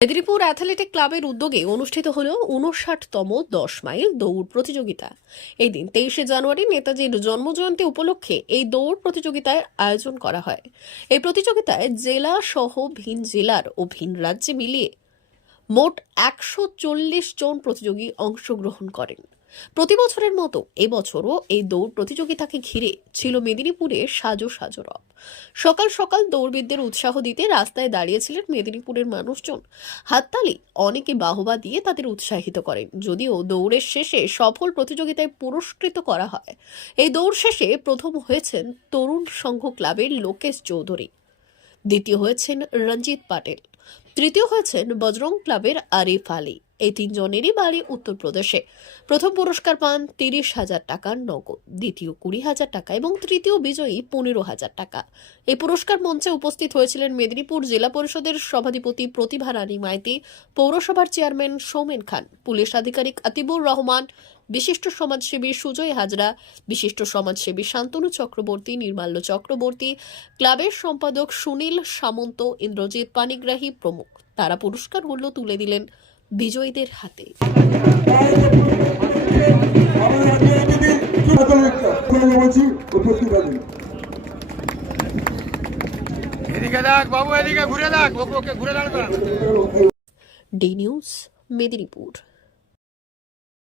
Medinipur athletic ক্লাবের উদ্যোগে অনুষ্ঠিত হল ৫৯তম ১০ মাইল দৌড় প্রতিযোগিতা। এই দিন ২৩শে জানুয়ারি নেতাজির জন্মজয়ন্তী উপলক্ষে এই দৌড় প্রতিযোগিতার আয়োজন করা হয়। এই প্রতিযোগিতায় জেলা সহ ভিন জেলার ও ভিন রাজ্যে মিলিয়ে মোট ১৪০ জন প্রতিযোগী অংশগ্রহণ করেন। প্রতি বছরের মতো এবছরও এই দৌড় প্রতিযোগিতাকে ঘিরে ছিল মেদিনীপুরে সাজো সাজো রব। সকাল সকাল দৌড়বিদদের উৎসাহ দিতে রাস্তায় দাঁড়িয়েছিলেন মেদিনীপুরের মানুষজন। হাততালি, অনেকে বাহবা দিয়ে তাদের উৎসাহিত করেন। যদিও দৌড়ের শেষে সফল প্রতিযোগিতায় পুরস্কৃত করা হয়। এই দৌড় শেষে প্রথম হয়েছেন তরুণ সংঘ ক্লাবের লোকেশ চৌধুরী, দ্বিতীয় হয়েছেন রঞ্জিত পাটেল, তৃতীয় হয়েছেন বজরং ক্লাবের আরিফ আলী। এই তিনজনেরই বাড়ি উত্তরপ্রদেশে। প্রথম পুরস্কার পান ৩০,০০০ টাকার নগদ, দ্বিতীয় ২০,০০০ টাকা এবং তৃতীয় বিজয়ী ১৫,০০০ টাকা। এই পুরস্কার মঞ্চে উপস্থিত হয়েছিলেন মেদিনীপুর জেলা পরিষদের সভাধিপতি প্রতিভা রানী মাইতি, পৌরসভার চেয়ারম্যান সৌমেন খান, পুলিশ আধিকারিক আতিবুর রহমান, বিশিষ্ট সমাজসেবী সুজয় হাজরা, বিশিষ্ট সমাজসেবী শান্তনু চক্রবর্তী, নির্মাল্য চক্রবর্তী, ক্লাবের সম্পাদক সুনীল সামন্ত, ইন্দ্রজিৎ পানিগ্রাহী প্রমুখ। তারা পুরস্কারগুলো তুলে দিলেন বিজয়ীদের হাতে। D news, Medinipur.